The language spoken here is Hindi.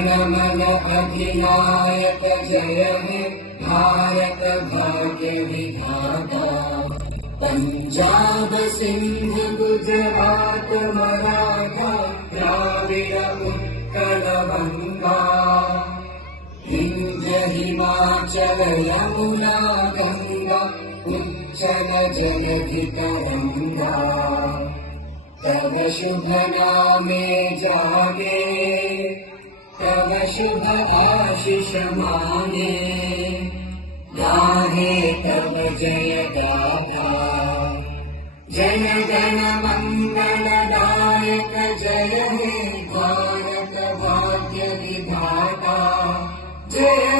जनमन अधिनायक जय हे भारत भाग्य विधाता। पंजाब सिंध गुजरात मराठा द्राविड़ उत्कल बंगा, विंध्य हिमाचल यमुना गंगा उच्चल जलधि तरंगा। तव शुभ नामे जागे, तव शुभ आशीष मांगे, गाहे तव जय गाथा। जन गण मंगल दायक जय हे भारत भाग्य विधाता। जय